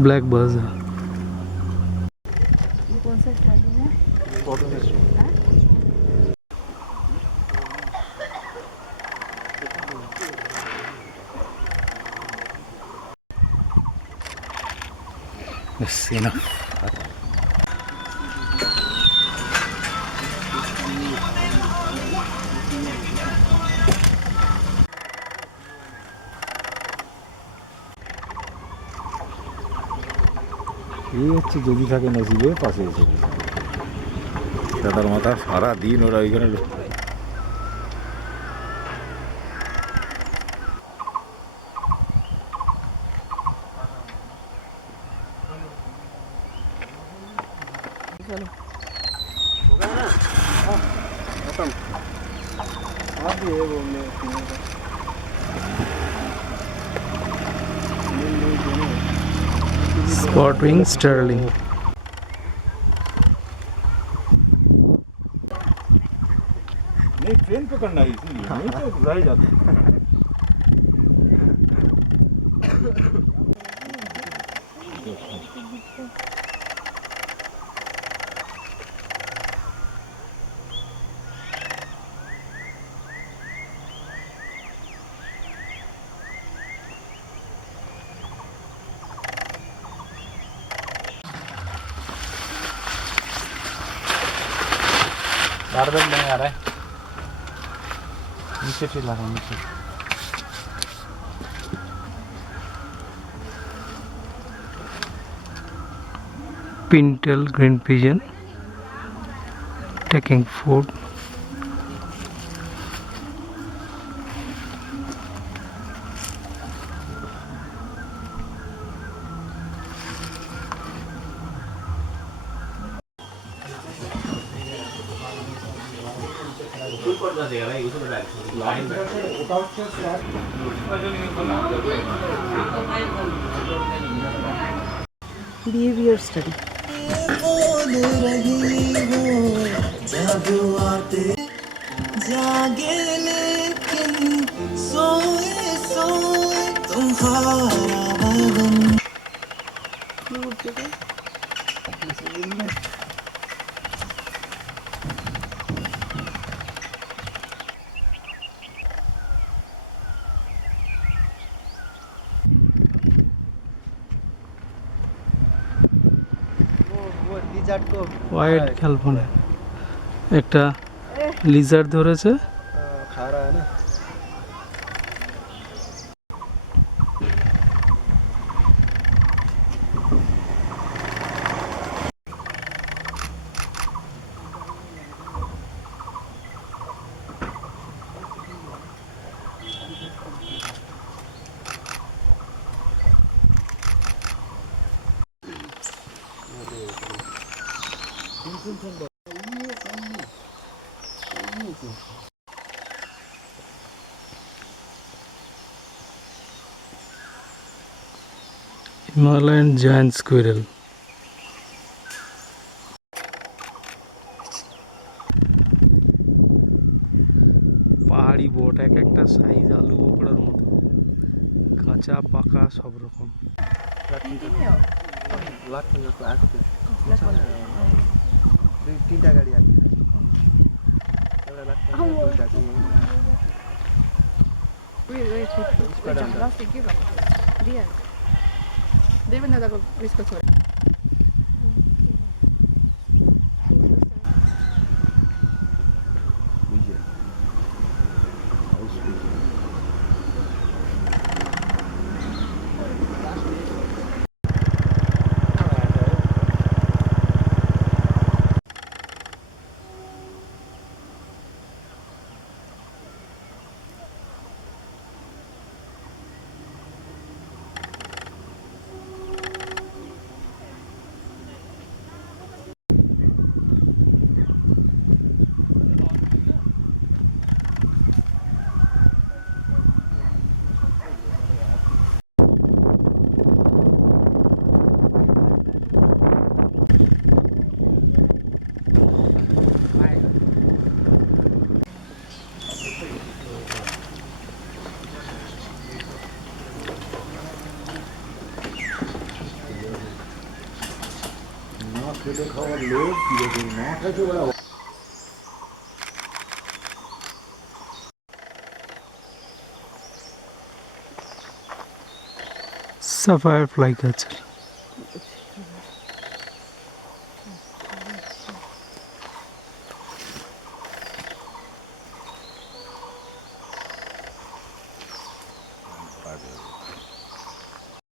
Black बस है। बस इनफ। ये দুজি থাকে নদীর পাশে সেটার মাথা সারা দিন ওরা এখানে Spotting Sterling. ट्रेन पकड़ना है इसीलिए नहीं तो रह जाते गार्डन नहीं आ रहा है, नीचे फिर लगा नीचे। Pintail green pigeon taking food. Behavior study. White ক্যালফোনে একটা লিজার্ড ধরেছে। खा रहा है ना। Himalayan giant squirrel. পাহাড়ি বোট এক একটা সাইজ আলু বোকড়ার মতো, কাঁচা পাকা সব রকম। Deve andare con questo. sapphire flycatcher.